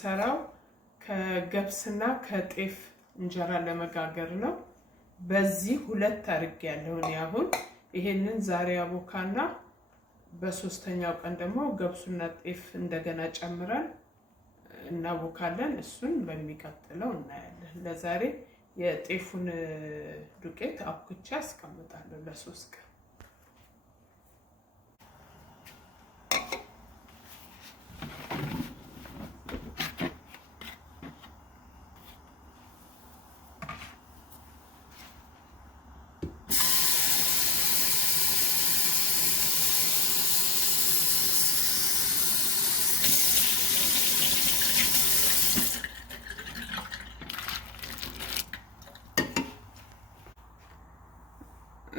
የምንሰራው ከገብስና ከጤፍ እንጀራ ለመጋገር ነው። በዚህ ሁለት አርግ ያለው ነው። አሁን ይሄንን ዛሬ አቦካና በሶስተኛው ቀን ደግሞ ገብሱና ጤፍ እንደገና ጨምረን እናቦካለን። እሱን በሚቀጥለው እናያለን። ለዛሬ የጤፉን ዱቄት አብኩቼ አስቀምጣለሁ ለ3 ቀን።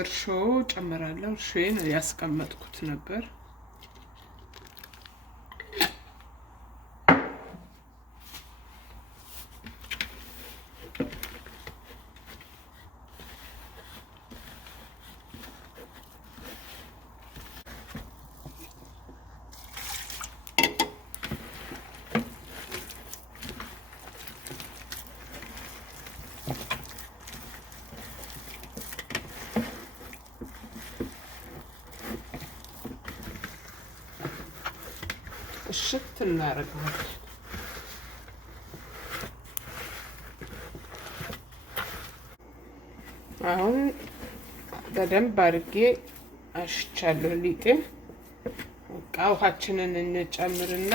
እርሾ ጨምራለሁ። እርሾን ያስቀመጥኩት ነበር። እሽት እናደርጋለን። አሁን በደንብ አድርጌ አሽቻለሁ ሊጤን። ውሃችንን እንጨምርና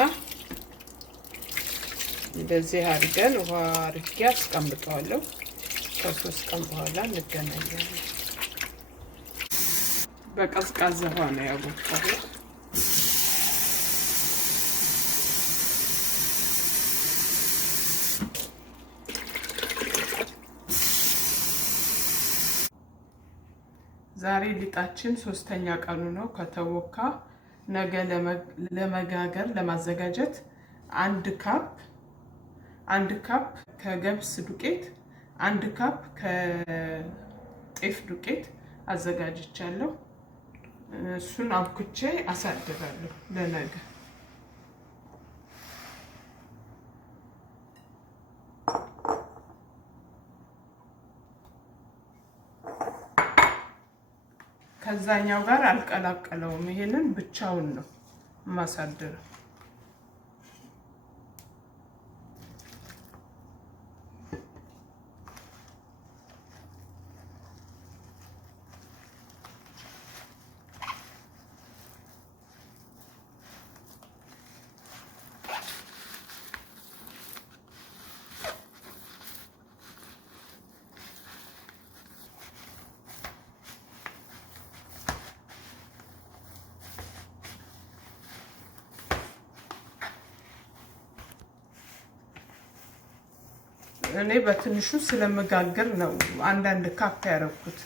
እንደዚህ አድርገን ውሃ አድርጌ አስቀምጠዋለሁ። ከ3 ቀን በኋላ እንገናኛለን። በቀዝቃዛ ውሃ ነው ያቦካሁት። ዛሬ ሊጣችን 3ኛ ቀኑ ነው ከተቦካ። ነገ ለመጋገር ለማዘጋጀት 1 ካፕ ከገብስ ዱቄት 1 ካፕ ከጤፍ ዱቄት አዘጋጅቻለሁ። እሱን አብኩቼ አሳድራለሁ ለነገ። ከዛኛው ጋር አልቀላቀለውም። ይሄንን ብቻውን ነው ማሳደረው። እኔ በትንሹ ስለመጋገር ነው 1 ካፕ ያደረኩት።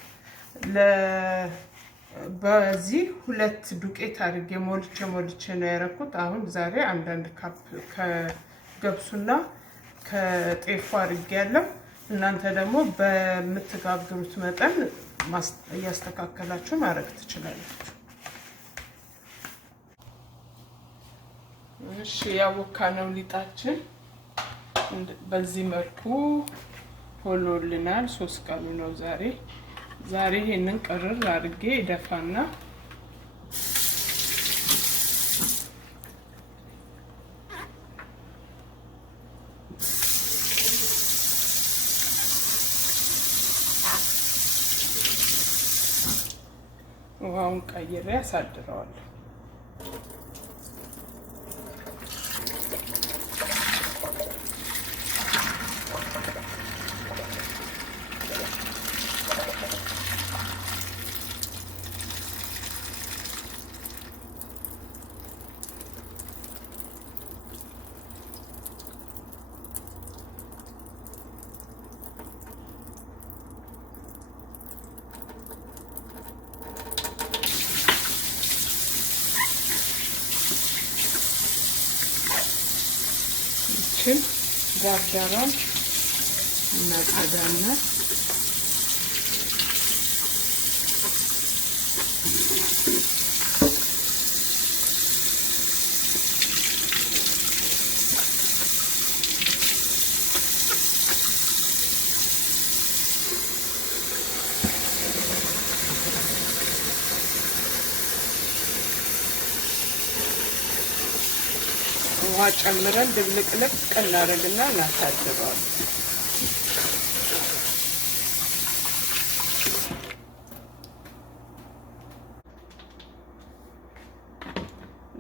በዚህ 2 ዱቄት አድርጌ ሞልቼ ነው ያደረኩት። አሁን ዛሬ 1 ካፕ ከገብሱና ከጤፉ አድርጌ ያለው። እናንተ ደግሞ በምትጋግሩት መጠን እያስተካከላችሁ ማድረግ ትችላላችሁ። እሺ ያቦካነው ሊጣችን በዚህ መልኩ ሆሎልናል። 3 ቀኑ ነው ዛሬ ይሄንን ቅርር አድርጌ ደፋና ውሃውን ቀይሬ አሳድረዋለሁ። ዳርዳራን እናቀዳና ጨምረን ድብልቅልቅ እናደርግና እናሳድረዋለን።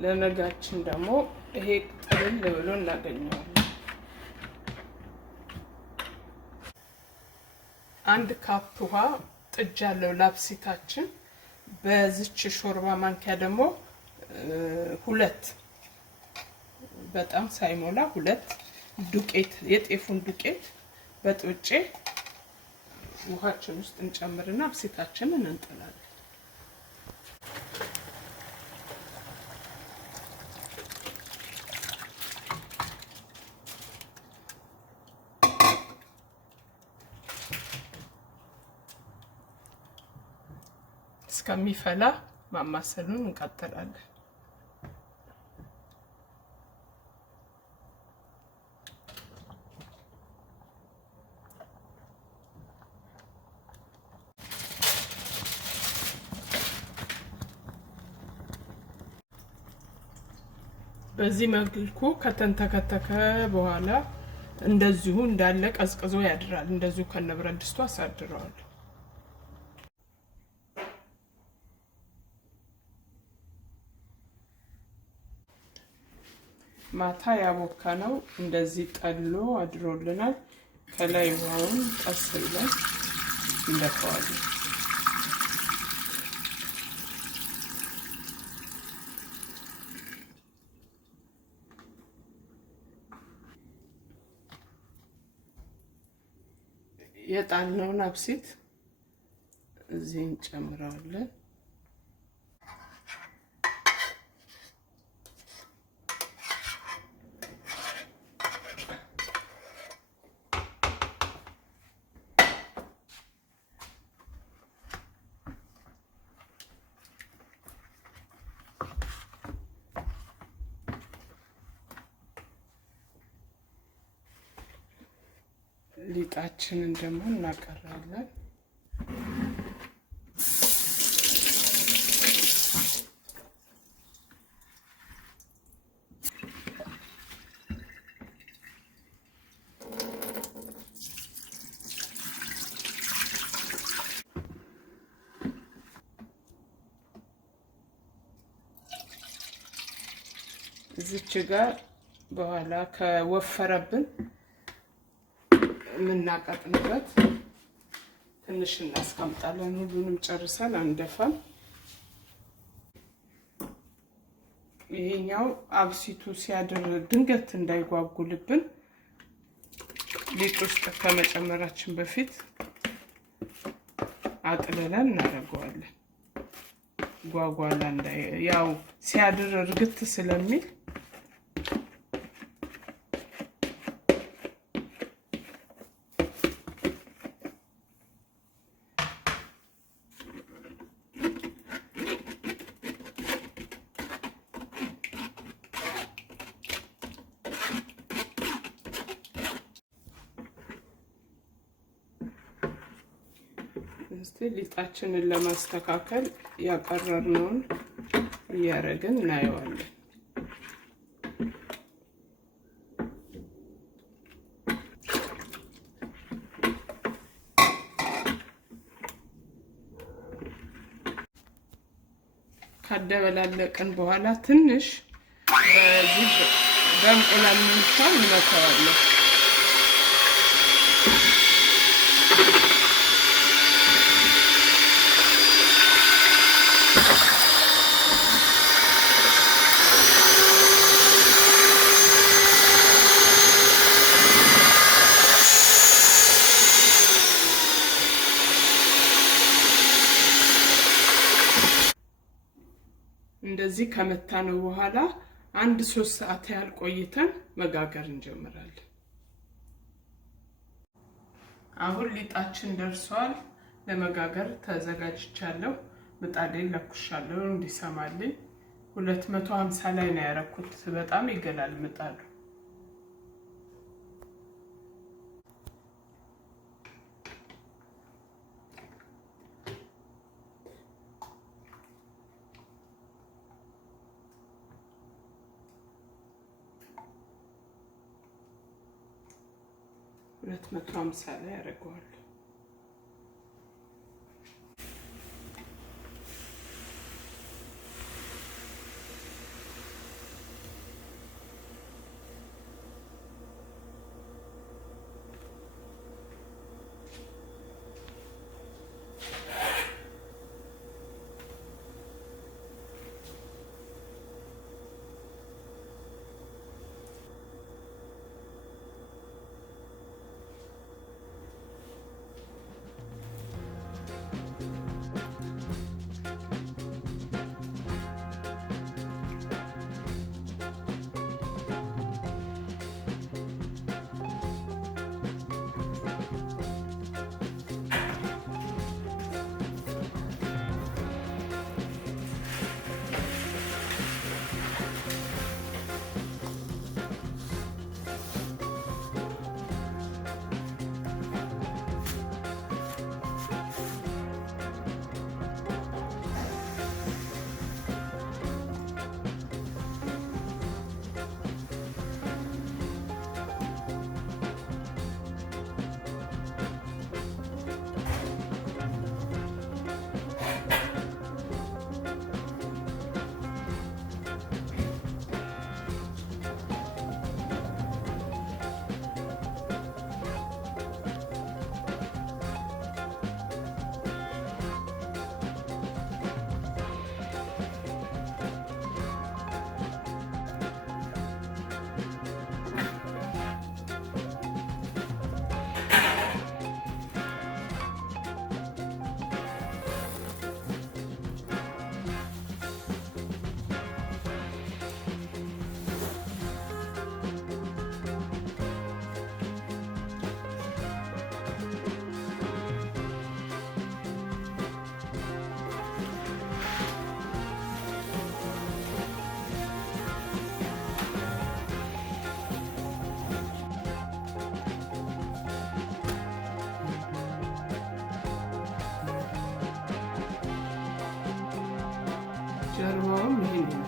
ለነጋችን ደግሞ ይሄ ጥልል ብሎ እናገኘዋለን። አንድ ካፕ ውሃ ጥጃለሁ ላብሲታችን። በዚች ሾርባ ማንኪያ ደግሞ ሁለት በጣም ሳይሞላ ሁለት ዱቄት የጤፉን ዱቄት በጥብጬ ውሃችን ውስጥ እንጨምርና አብሲታችንን እንጥላለን። እስከሚፈላ ማማሰሉን እንቀጥላለን። በዚህ መልኩ ከተንተከተከ በኋላ እንደዚሁ እንዳለ ቀዝቅዞ ያድራል። እንደዚሁ ከነብረት ድስቱ አሳድረዋል። ማታ ያቦካ ነው እንደዚህ ጠሎ አድሮልናል። ከላይ ውሃውን ቀስ ብለን እንደፈዋለን። የጣልነውን አብሲት እዚህ እንጨምራለን። ሊጣችንን ደግሞ እናቀራለን። እዚች ጋር በኋላ ከወፈረብን ምናቀጥንበት ትንሽ እናስቀምጣለን። ሁሉንም ጨርሰን አንደፋም። ይሄኛው አብሲቱ ሲያድር ድንገት እንዳይጓጉልብን ሊጥ ውስጥ ከመጨመራችን በፊት አጥልለን እናደርገዋለን። ጓጓላ እንዳይ ያው ሲያድር እርግት ስለሚል ሊጣችንን ለማስተካከል ያቀረርነውን እያረግን እናየዋለን። ካደበላለቅን በኋላ ትንሽ በዚህ በእንቁላል መንቻ እንመታዋለን። እንደዚህ ከመታነው በኋላ 1-3 ሰዓት ያህል ቆይተን መጋገር እንጀምራለን። አሁን ሊጣችን ደርሷል። ለመጋገር ተዘጋጅቻለሁ። ምጣዴን ለኩሻለሁ እንዲሰማልኝ። 250 ላይ ነው ያረኩት። በጣም ይገላል ምጣዱ። 250 ላይ አደርገዋለሁ። ጀርባውም ይሄን